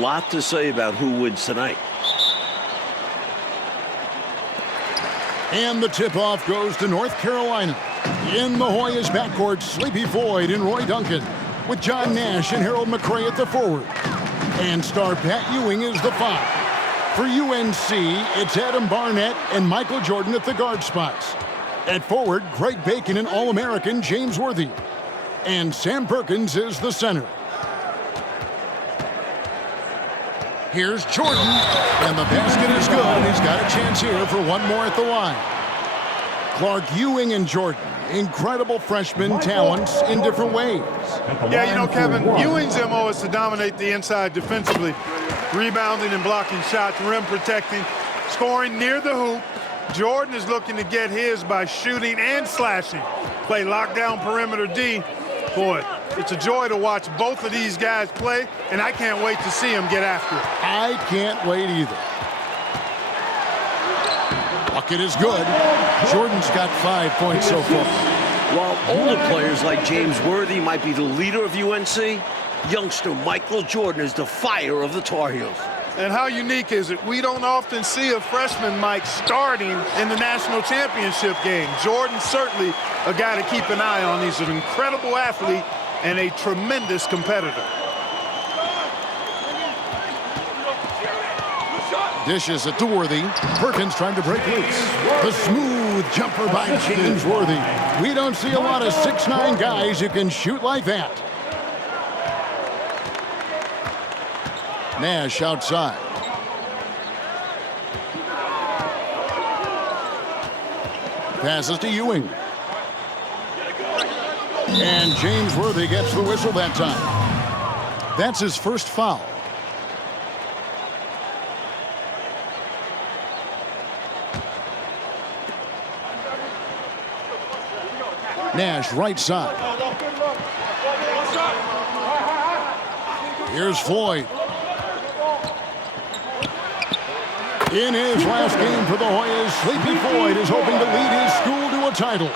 lot to say about who wins tonight. And the tip-off goes to North Carolina. In the Hoyas backcourt, Sleepy Floyd and Roy Duncan, with John Nash and Harold McRae at the forward. And star Pat Ewing is the 5. For UNC, it's Adam Barnett and Michael Jordan at the guard spots. At forward, Greg Bacon and All-American James Worthy. And Sam Perkins is the center. Here's Jordan, and the basket is good. He's got a chance here for one more at the line. Clark, Ewing, and Jordan, incredible freshman talents in different ways. Yeah, you know, Kevin, Ewing's MO is to dominate the inside defensively, rebounding and blocking shots, rim protecting, scoring near the hoop. Jordan is looking to get his by shooting and slashing. Play lockdown perimeter D. Boy, it's a joy to watch both of these guys play, and I can't wait to see them get after it. I can't wait either. Bucket is good. Jordan's got 5 points so far. While older players like James Worthy might be the leader of UNC, youngster Michael Jordan is the fire of the Tar Heels. And how unique is it? We don't often see a freshman, Mike, starting in the national championship game. Jordan certainly a guy to keep an eye on. He's an incredible athlete and a tremendous competitor. Dishes it to Worthy. Perkins trying to break loose. The smooth jumper by James Worthy. We don't see a lot of 6'9" guys who can shoot like that. Nash outside. Passes to Ewing. And James Worthy gets the whistle that time. That's his first foul. Nash right side. Here's Floyd. In his last game for the Hoyas, Sleepy Floyd is hoping to lead his school to a title.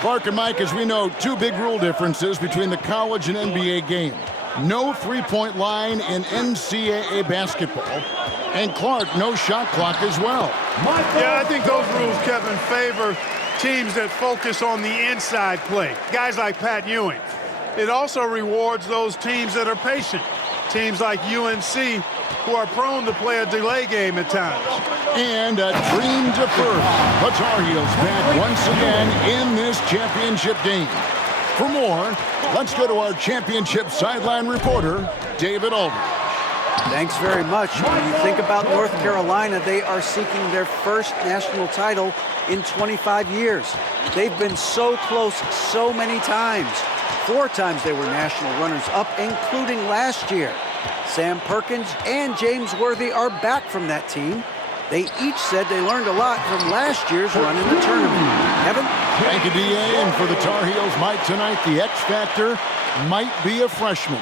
Clark and Mike, as we know, 2 big rule differences between the college and NBA game. No three-point line in NCAA basketball. And Clark, no shot clock as well. Yeah, I think those rules, Kevin, favor teams that focus on the inside play. Guys like Pat Ewing. It also rewards those teams that are patient. Teams like UNC, who are prone to play a delay game at times. And a dream deferred. The Tar Heels back once again in this championship game. For more, let's go to our championship sideline reporter, David Aldridge. Thanks very much. When you think about North Carolina, they are seeking their first national title in 25 years. They've been so close so many times. 4 times they were national runners-up, including last year. Sam Perkins and James Worthy are back from that team. They each said they learned a lot from last year's run in the tournament. Evan? Thank you, D.A. And for the Tar Heels, Mike, tonight, the X factor might be a freshman.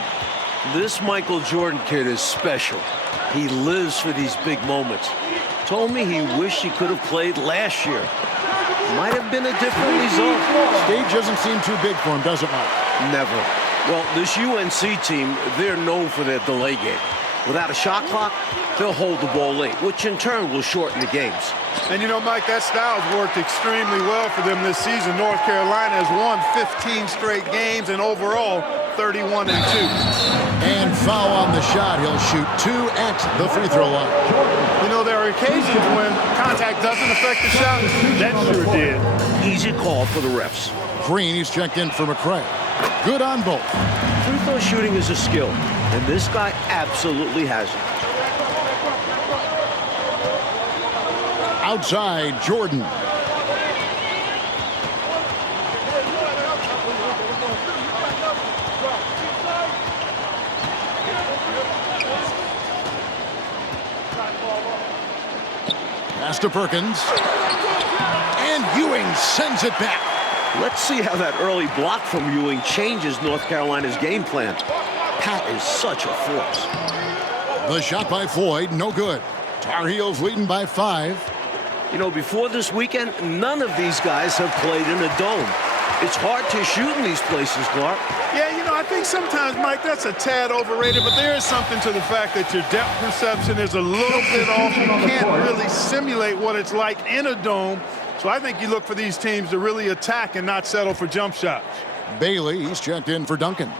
This Michael Jordan kid is special. He lives for these big moments. Told me he wished he could have played last year. Might have been a different result. Stage doesn't seem too big for him, does it, Mike? Never. Well, this UNC team, they're known for their delay game. Without a shot clock, they'll hold the ball late, which in turn will shorten the games. And you know, Mike, that style's worked extremely well for them this season. North Carolina has won 15 straight games and overall 31-2. And foul on the shot. He'll shoot 2 at the free throw line. You know, there are occasions when contact doesn't affect the shot. That sure did. Easy call for the refs. Green, he's checked in for McRae. Good on both. Free throw shooting is a skill, and this guy absolutely has it. Outside, Jordan. Pass to Perkins. And Ewing sends it back. Let's see how that early block from Ewing changes North Carolina's game plan. Pat is such a force. The shot by Floyd, no good. Tar Heels leading by 5. You know, before this weekend, none of these guys have played in a dome. It's hard to shoot in these places, Clark. Yeah, you know, I think sometimes, Mike, that's a tad overrated, but there is something to the fact that your depth perception is a little bit off. You can't really simulate what it's like in a dome. So I think you look for these teams to really attack and not settle for jump shots. Bailey, he's checked in for Duncan.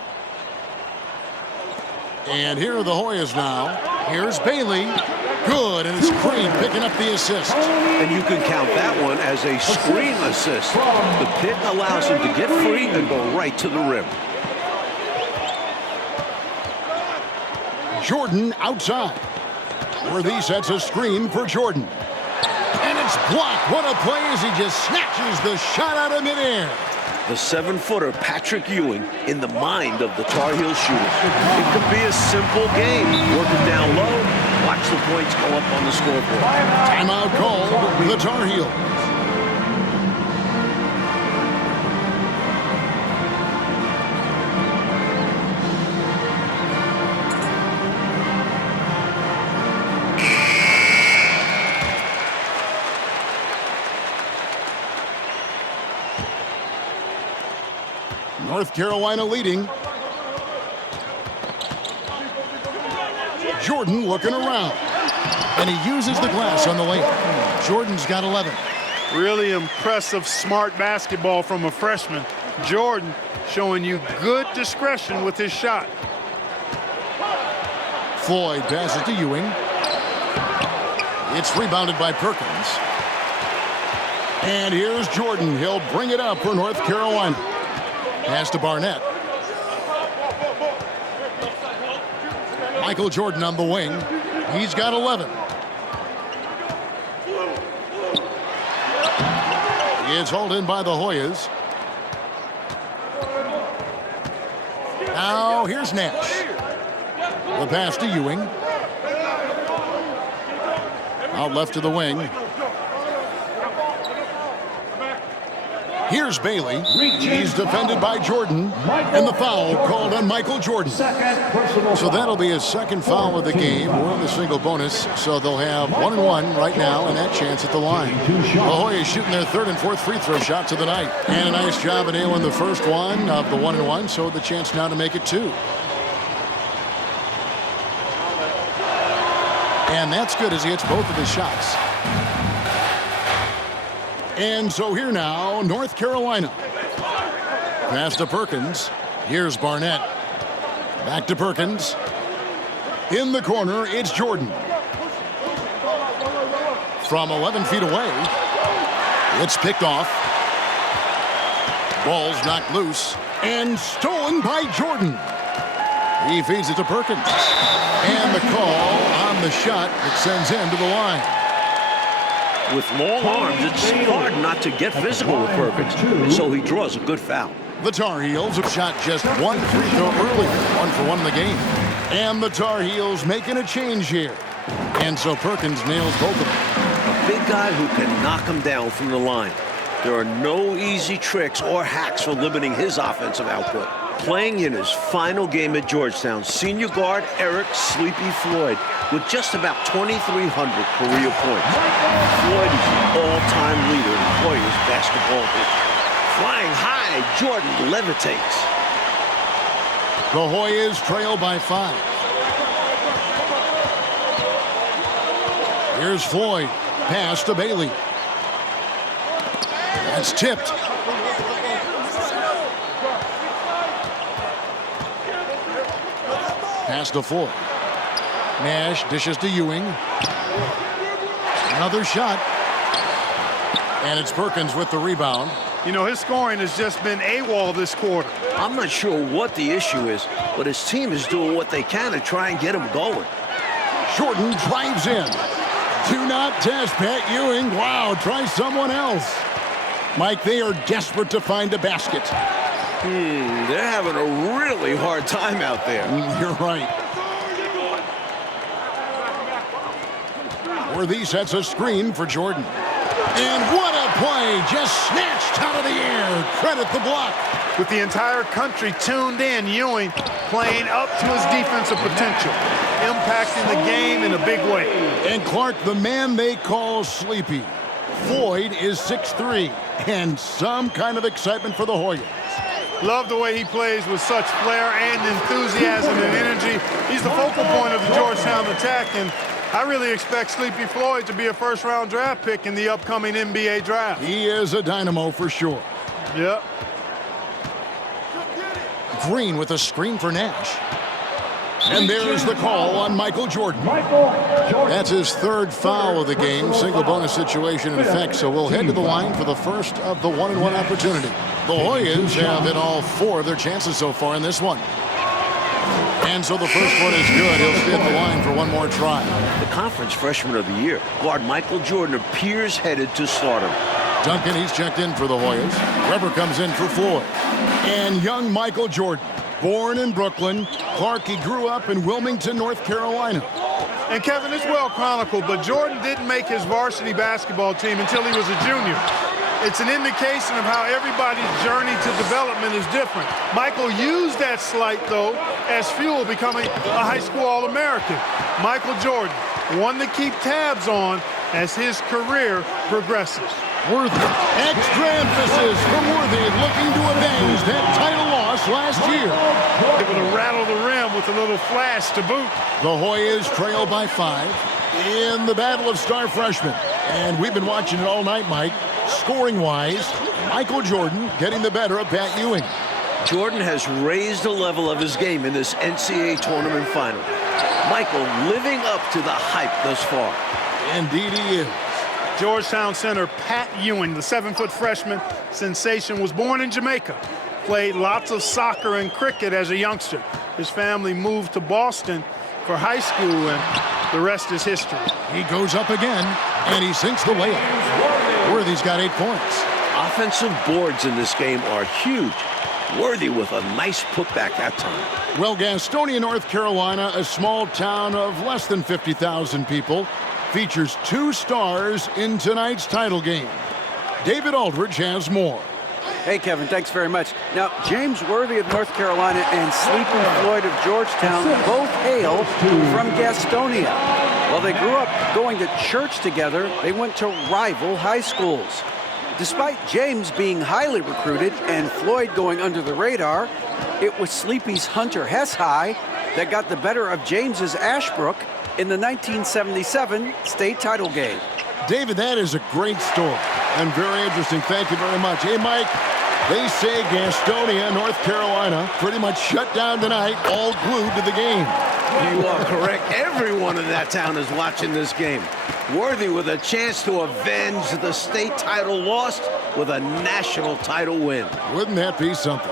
And here are the Hoyas now. Here's Bailey. Good, and it's Creed picking up the assist. And you can count that one as a screen assist. The pick allows him to get free and go right to the rim. Jordan outside. Worthy sets a screen for Jordan. And it's blocked. What a play as he just snatches the shot out of midair. The 7-footer Patrick Ewing in the mind of the Tar Heel shooter. It could be a simple game. Work it down low. Watch the points go up on the scoreboard. Timeout called the Tar Heels. North Carolina leading. Jordan looking around. And he uses the glass on the lane. Jordan's got 11. Really impressive, smart basketball from a freshman. Jordan showing you good discretion with his shot. Floyd passes to Ewing. It's rebounded by Perkins. And here's Jordan. He'll bring it up for North Carolina. Pass to Barnett. Michael Jordan on the wing. He's got 11. It's hauled in by the Hoyas. Now here's Nash. The pass to Ewing. Out left to the wing. Here's Bailey. He's defended by Jordan. And the foul called on Michael Jordan. So that'll be his second foul of the game. We're on the single bonus. So they'll have 1-1 right now and that chance at the line. La Hoya shooting their third and fourth free throw shots of the night. And a nice job of nailing the first one of the 1-1. So the chance now to make it 2. And that's good as he hits both of his shots. And so here now, North Carolina. Pass to Perkins. Here's Barnett. Back to Perkins. In the corner, it's Jordan. From 11 feet away, it's picked off. Ball's knocked loose and stolen by Jordan. He feeds it to Perkins. And the call on the shot that sends him to the line. With long arms, it's hard not to get physical with Perkins, and so he draws a good foul. The Tar Heels have shot just one free throw earlier, 1-for-1 in the game. And the Tar Heels making a change here. And so Perkins nails both of them. A big guy who can knock him down from the line. There are no easy tricks or hacks for limiting his offensive output. Playing in his final game at Georgetown, senior guard Eric "Sleepy" Floyd with just about 2,300 career points. Floyd is the all-time leader in Hoyas basketball history. Flying high, Jordan levitates. The Hoyas trail by 5. Here's Floyd. Pass to Bailey. That's tipped. Pass to Floyd. Nash dishes to Ewing. Another shot. And it's Perkins with the rebound. You know, his scoring has just been AWOL this quarter. I'm not sure what the issue is, but his team is doing what they can to try and get him going. Jordan drives in. Do not test Pat Ewing. Wow, try someone else. Mike, they are desperate to find a basket. They're having a really hard time out there. You're right. Worthy sets a screen for Jordan. And what a play, just snatched out of the air. Credit the block. With the entire country tuned in, Ewing playing up to his defensive potential, impacting the game in a big way. And Clark, the man they call Sleepy, Floyd is 6'3", and some kind of excitement for the Hoyas. Love the way he plays with such flair and enthusiasm and energy. He's the focal point of the Georgetown attack, and I really expect Sleepy Floyd to be a first-round draft pick in the upcoming NBA draft. He is a dynamo for sure. Yep. Green with a screen for Nash. And there's the call on Michael Jordan. That's his third foul of the game. Single bonus situation in effect, so we'll head to the line for the first of the one-and-one opportunity. The Hoyas have in all 4 of their chances so far in this one. And so the first one is good. He'll stay at the line for one more try. The conference freshman of the year, guard Michael Jordan, appears headed to stardom. Duncan, he's checked in for the Hoyas. Weber comes in for Floyd. And young Michael Jordan, born in Brooklyn. Clark, he grew up in Wilmington, North Carolina. And Kevin, it's well chronicled, but Jordan didn't make his varsity basketball team until he was a junior. It's an indication of how everybody's journey to development is different. Michael used that slight, though, as fuel, becoming a high school All-American. Michael Jordan, one to keep tabs on as his career progresses. Worthy. Extra emphasis from Worthy, looking to avenge that title loss last year. Able to rattle the rim with a little flash to boot. The Hoyas trail by 5 in the battle of star freshmen. And we've been watching it all night, Mike. Scoring-wise, Michael Jordan getting the better of Pat Ewing. Jordan has raised the level of his game in this NCAA tournament final. Michael living up to the hype thus far. Indeed he is. Georgetown center Pat Ewing, the 7-foot freshman sensation, was born in Jamaica. Played lots of soccer and cricket as a youngster. His family moved to Boston for high school, and the rest is history. He goes up again, and he sinks the layup. Worthy's got 8 points. Offensive boards in this game are huge. Worthy with a nice putback that time. Well, Gastonia, North Carolina, a small town of less than 50,000 people, features 2 stars in tonight's title game. David Aldridge has more. Hey, Kevin, thanks very much. Now, James Worthy of North Carolina and Sleepy Floyd of Georgetown both hail from Gastonia. While they grew up going to church together, they went to rival high schools. Despite James being highly recruited and Floyd going under the radar, it was Sleepy's Hunter Hess High that got the better of James's Ashbrook in the 1977 state title game. David, that is a great story and very interesting. Thank you very much. Hey, Mike, they say Gastonia, North Carolina, pretty much shut down tonight, all glued to the game. You are correct. Everyone in that town is watching this game. Worthy with a chance to avenge the state title lost with a national title win. Wouldn't that be something?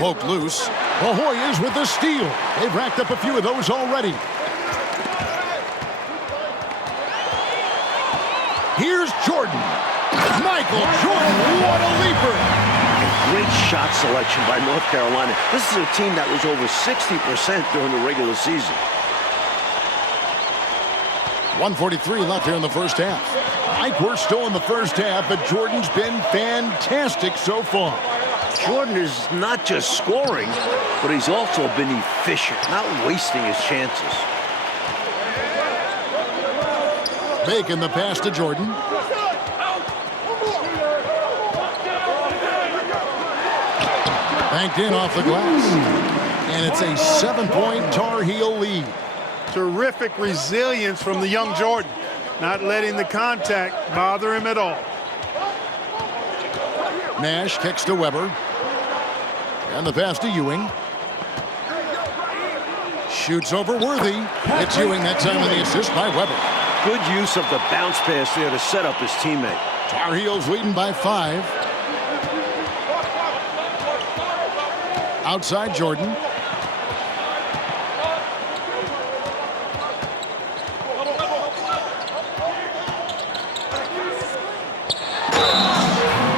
Poked loose. The Hoyas with the steal. They've racked up a few of those already. Here's Jordan. Michael Jordan, what a leaper. Great shot selection by North Carolina. This is a team that was over 60% during the regular season. 1:43 left here in the first half. Mike, we're still in the first half, but Jordan's been fantastic so far. Jordan is not just scoring, but he's also been efficient, not wasting his chances. Making the pass to Jordan. Banked in off the glass. And it's a 7-point Tar Heel lead. Terrific resilience from the young Jordan, not letting the contact bother him at all. Nash kicks to Weber. And the pass to Ewing. Shoots over Worthy. It's Ewing that time with the assist by Weber. Good use of the bounce pass there to set up his teammate. Tar Heels leading by 5. Outside Jordan.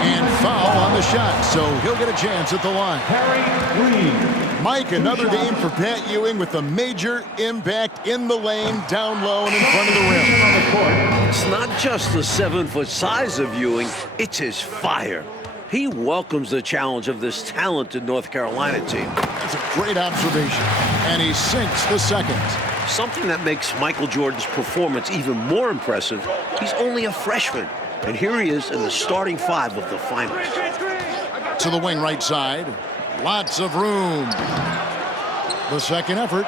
And foul on the shot, so he'll get a chance at the line. Mike, another game for Pat Ewing with a major impact in the lane, down low, and in front of the rim. It's not just the 7-foot size of Ewing, it's his fire. He welcomes the challenge of this talented North Carolina team. That's a great observation. And he sinks the second. Something that makes Michael Jordan's performance even more impressive, he's only a freshman. And here he is in the starting five of the finals. To the wing right side. Lots of room. The second effort.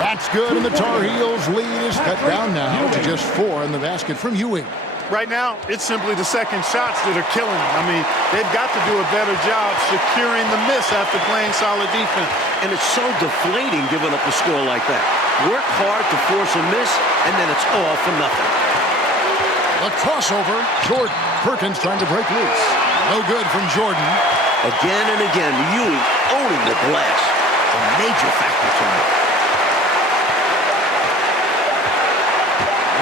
That's good, and the Tar Heels lead is cut down now to just 4 in the basket from Ewing. Right now, it's simply the second shots that are killing them. I mean, they've got to do a better job securing the miss after playing solid defense. And it's so deflating giving up a score like that. Work hard to force a miss, and then it's all for nothing. A crossover. Jordan. Perkins trying to break loose. No good from Jordan. Again and again, Ewing owning the glass. A major factor tonight.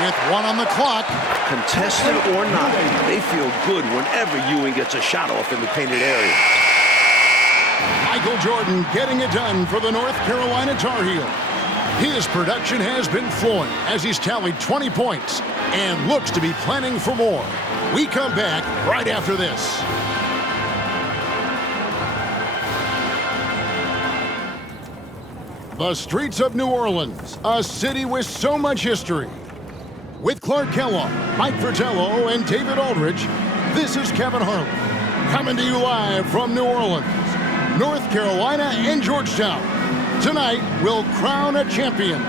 With 1 on the clock. Contested or not, they feel good whenever Ewing gets a shot off in the painted area. Michael Jordan getting it done for the North Carolina Tar Heels. His production has been flowing as he's tallied 20 points and looks to be planning for more. We come back right after this. The streets of New Orleans, a city with so much history. With Clark Kellogg, Mike Fratello, and David Aldridge, this is Kevin Harlan, coming to you live from New Orleans, North Carolina, and Georgetown. Tonight, we'll crown a champion.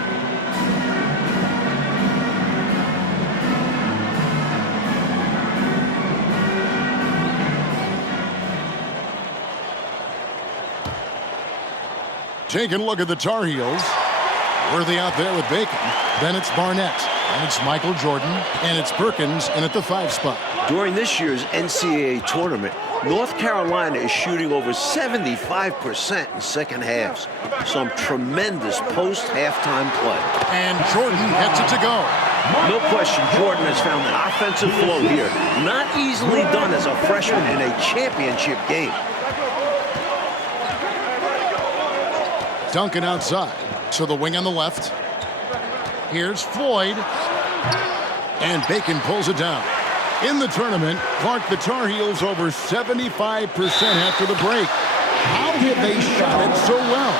Taking a look at the Tar Heels. Worthy out there with Bacon. Then it's Barnett. And it's Michael Jordan. And it's Perkins in at the 5 spot. During this year's NCAA tournament, North Carolina is shooting over 75% in second halves. Some tremendous post-halftime play. And Jordan gets it to go. No question, Jordan has found an offensive flow here. Not easily done as a freshman in a championship game. Duncan outside. To the wing on the left. Here's Floyd. And Bacon pulls it down. In the tournament, Clark, the Tar Heels over 75% after the break. How have they shot it so well?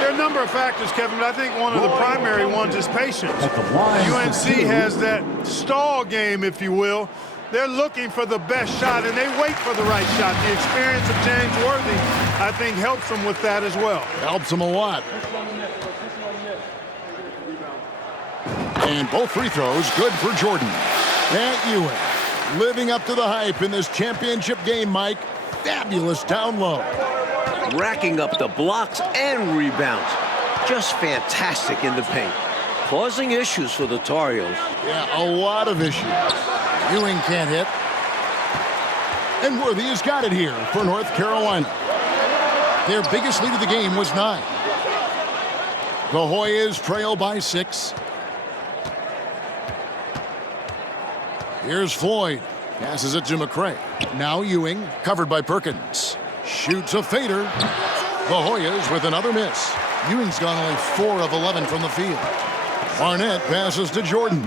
There are a number of factors, Kevin, but I think one of the primary ones is patience. UNC has that stall game, if you will. They're looking for the best shot, and they wait for the right shot. The experience of James Worthy, I think, helps them with that as well. Helps them a lot. And both free throws good for Jordan. At Ewing, living up to the hype in this championship game, Mike. Fabulous down low. Racking up the blocks and rebounds. Just fantastic in the paint. Causing issues for the Tar Heels. Yeah, a lot of issues. Ewing can't hit. And Worthy has got it here for North Carolina. Their biggest lead of the game was 9. The Hoyas trail by 6. Here's Floyd. Passes it to McCray. Now Ewing, covered by Perkins. Shoots a fader. The Hoyas with another miss. Ewing's gone only 4 of 11 from the field. Barnett passes to Jordan.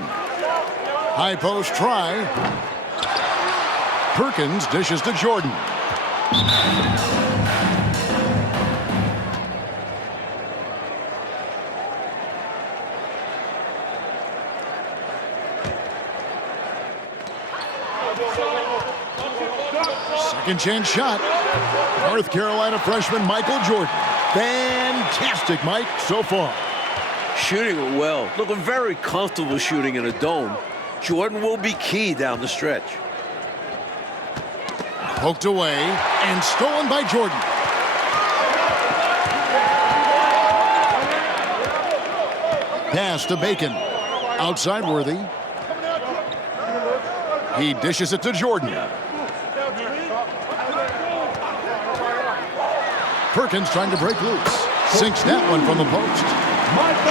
High post try. Perkins dishes to Jordan. Second chance shot. North Carolina freshman Michael Jordan. Fantastic, Mike, so far. Shooting it well. Looking very comfortable shooting in a dome. Jordan will be key down the stretch. Poked away and stolen by Jordan. Pass to Bacon. Outside Worthy. He dishes it to Jordan. Perkins trying to break loose. Sinks that one from the post.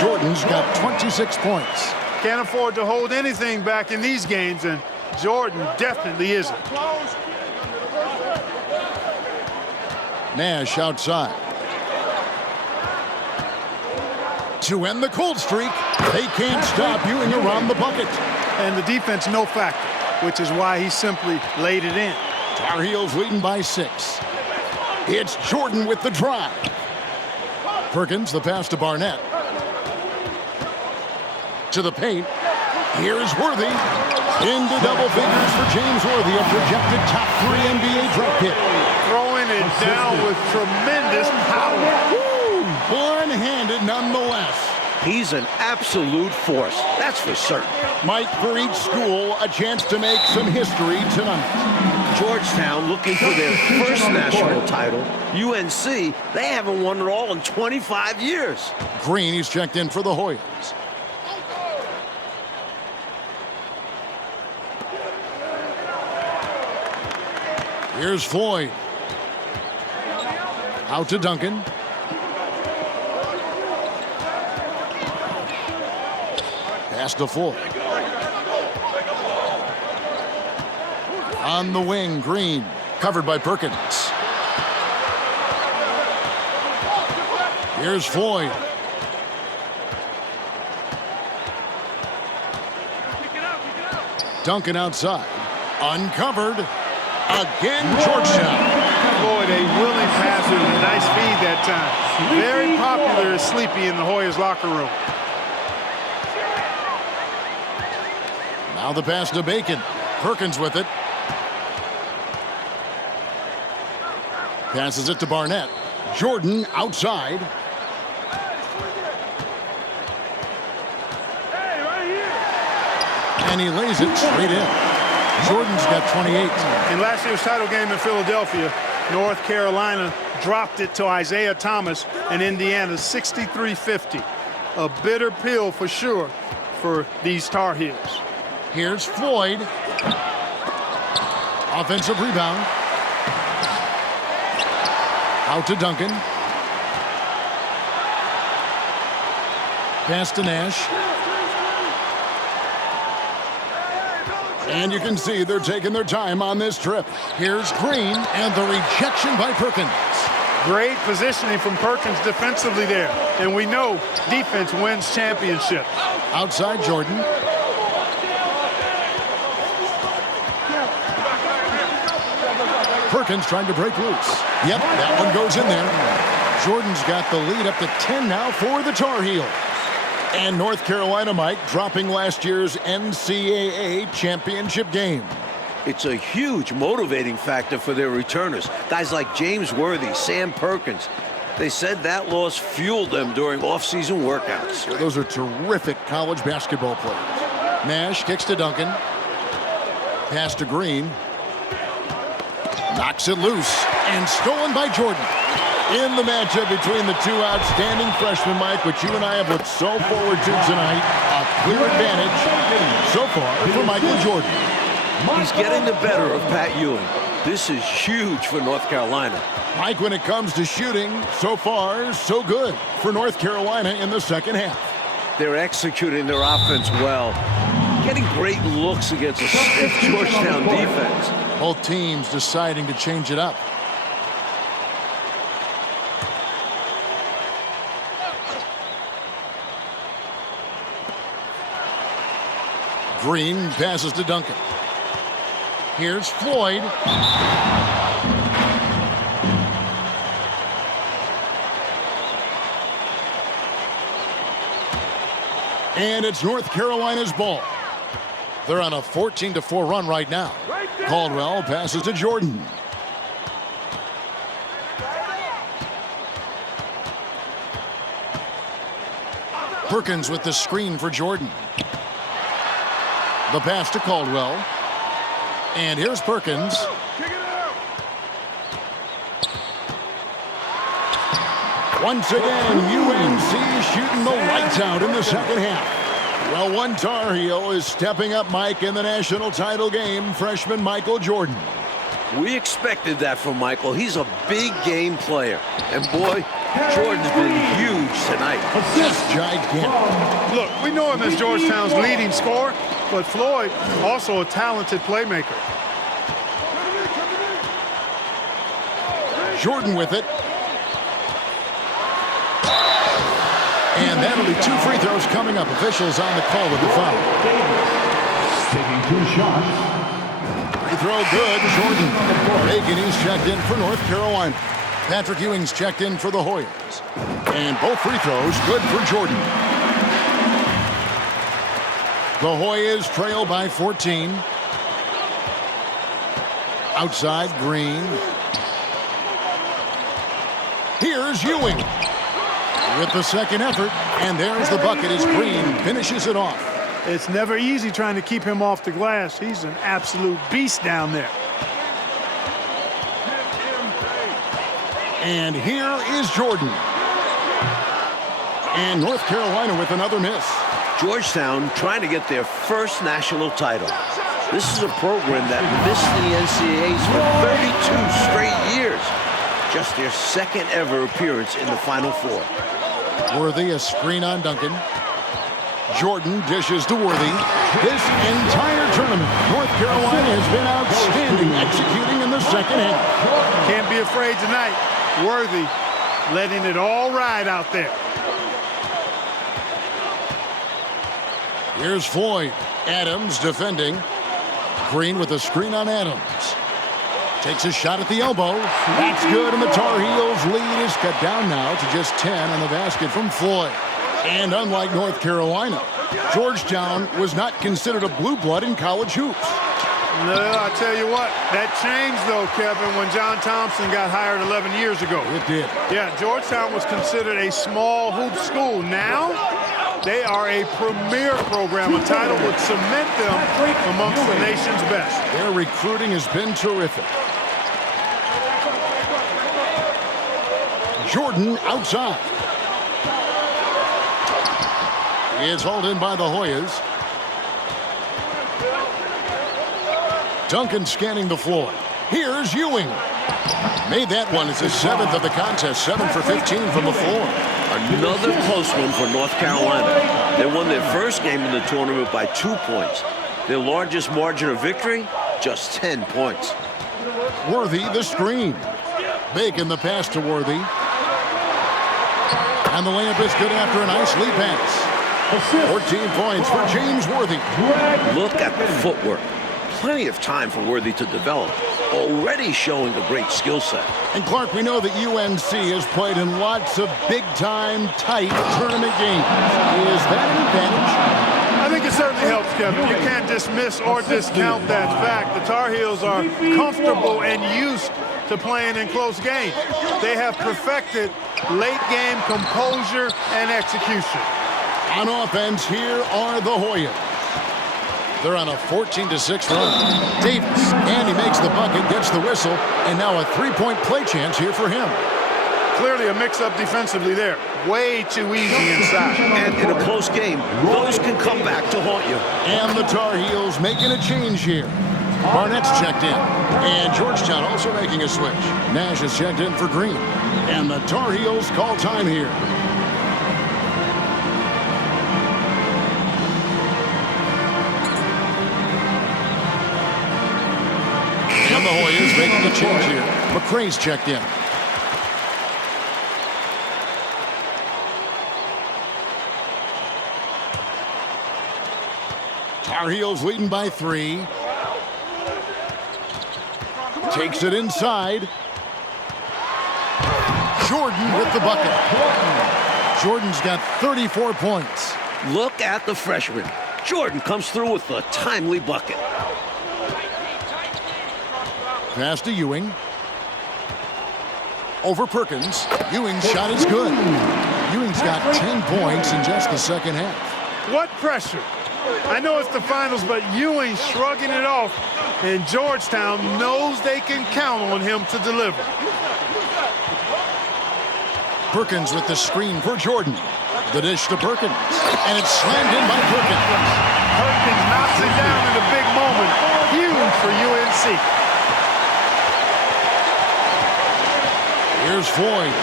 Jordan's got 26 points. Can't afford to hold anything back in these games, and Jordan definitely isn't. Nash outside. To end the cold streak, they can't stop Ewing around the bucket. And the defense no factor, which is why he simply laid it in. Tar Heels leading by 6. It's Jordan with the drive. Perkins, the pass to Barnett. To the paint. Here's Worthy. Into double figures for James Worthy, a projected top 3 NBA draft pick. Throwing it down with tremendous power. Woo! One-handed nonetheless. He's an absolute force, that's for certain. Mike, for each school, a chance to make some history tonight. Georgetown looking for their first national title. UNC, they haven't won it all in 25 years. Green, he's checked in for the Hoyas. Here's Floyd. Out to Duncan. Pass to Floyd. On the wing, Green. Covered by Perkins. Here's Floyd. Duncan outside. Uncovered. Again, Georgetown. Floyd, a willing passer with a nice feed that time. Very popular as Sleepy in the Hoyas locker room. Now the pass to Bacon. Perkins with it. Passes it to Barnett. Jordan outside. And he lays it straight in. Jordan's got 28. In last year's title game in Philadelphia, North Carolina dropped it to Isaiah Thomas and Indiana 63-50. A bitter pill for sure for these Tar Heels. Here's Floyd. Offensive rebound. Out to Duncan. Pass to Nash. And you can see they're taking their time on this trip. Here's Green, and the rejection by Perkins. Great positioning from Perkins defensively there. And we know defense wins championships. Outside Jordan. Perkins trying to break loose. Yep, that one goes in there. Jordan's got the lead up to 10 now for the Tar Heels. And North Carolina, Mike, dropping last year's NCAA championship game. It's a huge motivating factor for their returners. Guys like James Worthy, Sam Perkins. They said that loss fueled them during off-season workouts. Those are terrific college basketball players. Nash kicks to Duncan. Pass to Green. Knocks it loose. And stolen by Jordan. In the matchup between the two outstanding freshmen, Mike, which you and I have looked so forward to tonight, a clear advantage so far for Michael Jordan. He's getting the better of Pat Ewing. This is huge for North Carolina. Mike, when it comes to shooting, so far, so good for North Carolina in the second half. They're executing their offense well, getting great looks against a stiff Georgetown defense. Both teams deciding to change it up. Green passes to Duncan. Here's Floyd. And it's North Carolina's ball. They're on a 14-4 run right now. Caldwell passes to Jordan. Perkins with the screen for Jordan. The pass to Caldwell. And here's Perkins. Once again, UNC shooting the lights out in the second half. Well, one Tar Heel is stepping up, Mike, in the national title game, freshman Michael Jordan. We expected that from Michael. He's a big game player. And boy, Jordan's been huge tonight. Just gigantic. Look, we know him as Georgetown's leading scorer, but Floyd also a talented playmaker. Jordan with it. And that'll be 2 free throws coming up. Officials on the call with the foul. Taking 2 shots. Free throw good, Jordan. Bacon, he's checked in for North Carolina. Patrick Ewing's checked in for the Hoyas. And both free throws good for Jordan. The Hoyas trail by 14. Outside, Green. Here's Ewing with the second effort, and there's the bucket as Green finishes it off. It's never easy trying to keep him off the glass. He's an absolute beast down there. And here is Jordan. And North Carolina with another miss. Georgetown trying to get their first national title. This is a program that missed the NCAAs for 32 straight years. Just their second ever appearance in the Final Four. Worthy, a screen on Duncan. Jordan dishes to Worthy. This entire tournament, North Carolina has been outstanding executing in the second half. Can't be afraid tonight. Worthy letting it all ride out there. Here's Floyd. Adams defending. Green with a screen on Adams. Takes a shot at the elbow. That's good, and the Tar Heels lead is cut down now to just 10 on the basket from Floyd. And unlike North Carolina, Georgetown was not considered a blue blood in college hoops. No, I tell you what, that changed though, Kevin, when John Thompson got hired 11 years ago. It did. Yeah, Georgetown was considered a small hoop school. Now, they are a premier program. A title would cement them amongst the nation's best. Their recruiting has been terrific. Jordan outside. He is hauled in by the Hoyas. Duncan scanning the floor. Here's Ewing. Made that one as his 7th of the contest. 7 for 15 from the floor. Another close one for North Carolina. They won their first game in the tournament by 2 points. Their largest margin of victory, just 10 points. Worthy the screen. Bacon the pass to Worthy. And the layup is good after a nice lead pass. 14 points for James Worthy. Look at the footwork. Plenty of time for Worthy to develop. Already showing a great skill set. And Clark, we know that UNC has played in lots of big-time, tight tournament games. Is that an advantage? I think it certainly helps, Kevin. You can't dismiss or discount that fact. The Tar Heels are comfortable and used to playing in close games. They have perfected late-game composure and execution. On offense, here are the Hoyas. They're on a 14-6 run. Davis, and he makes the bucket, gets the whistle, and now a three-point play chance here for him. Clearly a mix-up defensively there. Way too easy inside. And in a close game, those can come back to haunt you. And the Tar Heels making a change here. Barnett's checked in. And Georgetown also making a switch. Nash is checked in for Green. And the Tar Heels call time here. And the Hoyas making a change here. McCray's checked in. Tar Heels leading by 3. Takes it inside. Jordan with the bucket. Jordan's got 34 points. Look at the freshman. Jordan comes through with a timely bucket. Pass to Ewing. Over Perkins. Ewing's shot is good. Ewing's got 10 points in just the second half. What pressure? I know it's the finals, but Ewing shrugging it off, and Georgetown knows they can count on him to deliver. Perkins with the screen for Jordan. The dish to Perkins, and it's slammed in by Perkins. Perkins knocks it down in a big moment. Huge for UNC. Here's Floyd.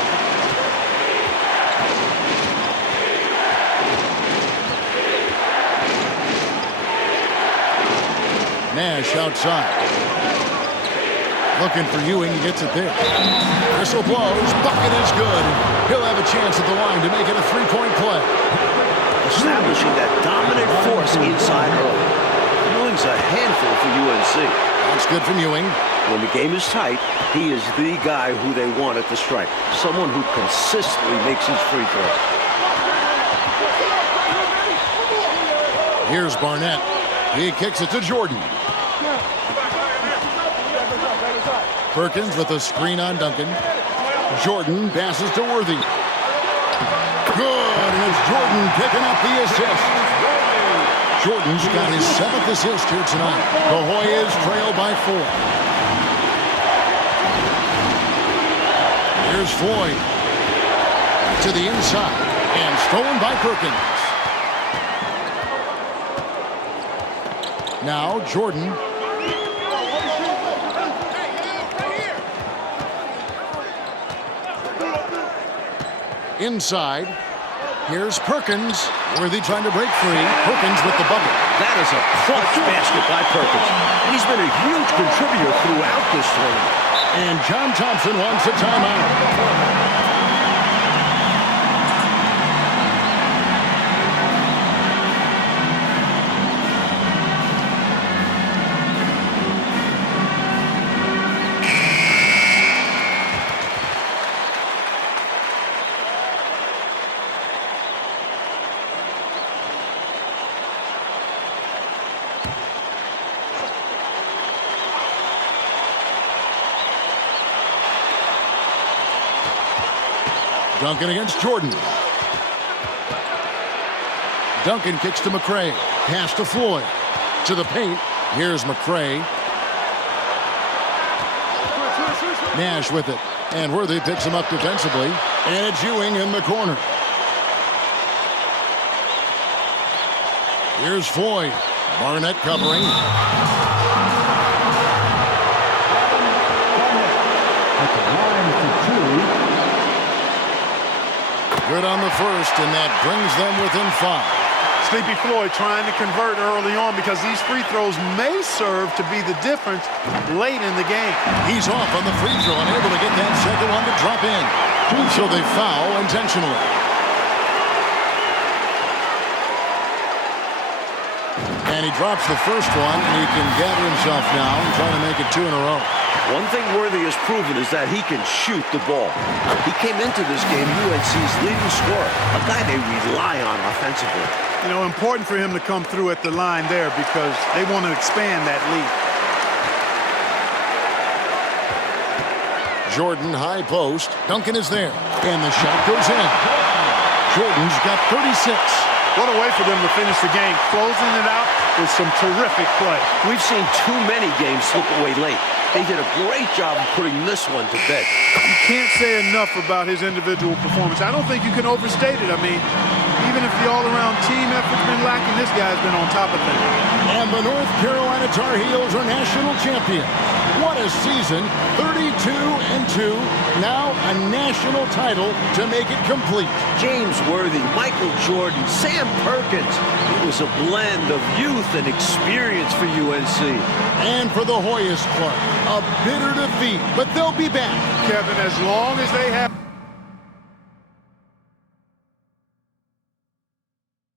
Nash outside. Looking for Ewing, gets it there. Whistle blows, bucket is good. He'll have a chance at the line to make it a three-point play. Establishing that dominant force inside early. Ewing's a handful for UNC. That's good from Ewing. When the game is tight, he is the guy who they want at the stripe. Someone who consistently makes his free throw. Here's Barnett. He kicks it to Jordan. Perkins with a screen on Duncan. Jordan passes to Worthy. Good, and it's Jordan picking up the assist. Jordan's got his 7th assist here tonight. The Hoyas trail by 4. Here's Floyd to the inside and stolen by Perkins. Now Jordan. Inside. Here's Perkins. Worthy trying to break free. Perkins with the bucket. That is a clutch basket by Perkins. And he's been a huge contributor throughout this tournament. And John Thompson wants a timeout. Duncan against Jordan. Duncan kicks to McRae. Pass to Floyd. To the paint. Here's McRae. Nash with it. And Worthy picks him up defensively. And it's Ewing in the corner. Here's Floyd. Barnett covering. At the line for 2. Good on the first, and that brings them within 5. Sleepy Floyd trying to convert early on because these free throws may serve to be the difference late in the game. He's off on the free throw, unable to get that second one to drop in. So they foul intentionally. And he drops the first one, and he can gather himself now and try to make it 2 in a row. One thing Worthy has proven is that he can shoot the ball. He came into this game UNC's leading scorer, a guy they rely on offensively. You know, important for him to come through at the line there because they want to expand that lead. Jordan high post. Duncan is there. And the shot goes in. Jordan's got 36. What a way for them to finish the game, closing it out with some terrific play. We've seen too many games slip away late. They did a great job of putting this one to bed. You can't say enough about his individual performance. I don't think you can overstate it. I mean, even if the all-around team effort's been lacking, this guy's been on top of things. And the North Carolina Tar Heels are national champions. What a season, 32-2. Now a national title to make it complete. James Worthy, Michael Jordan, Sam Perkins. It was a blend of youth and experience for UNC. And for the Hoyas, Clark, a bitter defeat, but they'll be back. Kevin, as long as they have